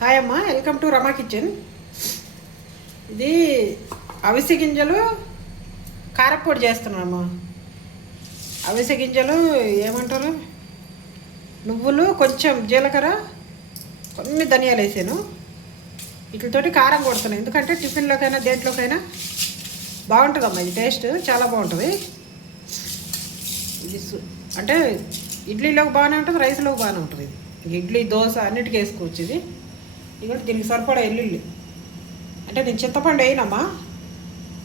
Hi అమ్మ, welcome to Rama kitchen. ఇది అవిసె గింజలు కారప్పొడి చేస్తున్నానమ్మా. అవిసె గింజలు ఏమంటారు, నువ్వులు, కొంచెం జీలకర్ర, కొన్ని ధనియాలు వేసాను. వీటితోటి కారం కొడుతున్నాను, ఎందుకంటే టిఫిన్లోకైనా దేంట్లోకైనా బాగుంటుందమ్మా. ఇది టేస్ట్ చాలా బాగుంటుంది. ఇది అంటే ఇడ్లీలోకి బాగానే ఉంటుంది, రైస్లోకి బాగానే ఉంటుంది. ఇది ఇడ్లీ, దోశ అన్నిటికీ వేసుకోవచ్చు. ఇది ఇదిగోటి దీనికి సరిపడా ఎల్లుల్లి. అంటే నేను చింతపండు వేయనమ్మా,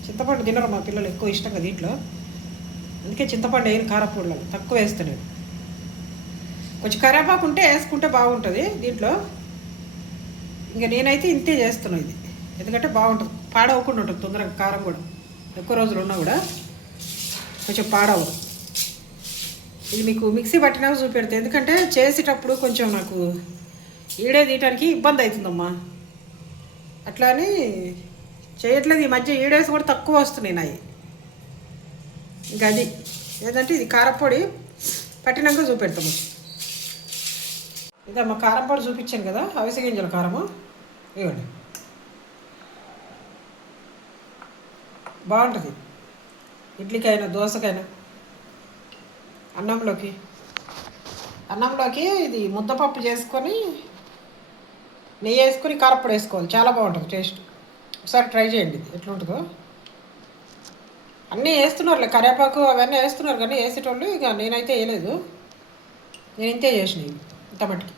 చింతపండు తినరు మా పిల్లలు ఎక్కువ ఇష్టంగా దీంట్లో, అందుకే చింతపండు వేయను. కారపొడిలో తక్కువ వేస్తాను. కొంచెం కరివేపాకు ఉంటే వేసుకుంటే బాగుంటుంది దీంట్లో. ఇంకా నేనైతే ఇంతే చేస్తున్నాను ఇది, ఎందుకంటే బాగుంటుంది, పాడవకుండా ఉంటుంది తొందరగా. కారం కూడా ఎక్కువ రోజులు ఉన్నా కూడా కొంచెం పాడవదు. ఇది మీకు మిక్సీ పట్టినాక చూపెడతాయి, ఎందుకంటే చేసేటప్పుడు కొంచెం నాకు ఈడే తీయటానికి ఇబ్బంది అవుతుందమ్మా. అట్లా అని చేయట్లేదు. ఈ మధ్య ఈడేసి కూడా తక్కువ వస్తున్నాయి నాయి. ఇంకా అది ఏదంటే ఇది కారపొడి పట్టినాక చూపెడతాము. ఇదమ్మా కారం పొడి చూపించాను కదా, అవిసె గింజల కారము. ఇవ్వండి, బాగుంటుంది ఇడ్లీకైనా దోశకైనా అన్నంలోకి. ఇది ముద్దపప్పు చేసుకొని నెయ్యి వేసుకొని కారప్పొడి వేసుకోవాలి, చాలా బాగుంటుంది టేస్ట్. ఒకసారి ట్రై చేయండి ఎట్లుంటుందో. అన్నీ వేస్తున్నారు, కరివేపాకు అవన్నీ వేస్తున్నారు, కానీ వేసేటోళ్ళు. ఇక నేనైతే వేయలేదు, నేను ఇంతే చేసినవి ఇంత మట్టుకి.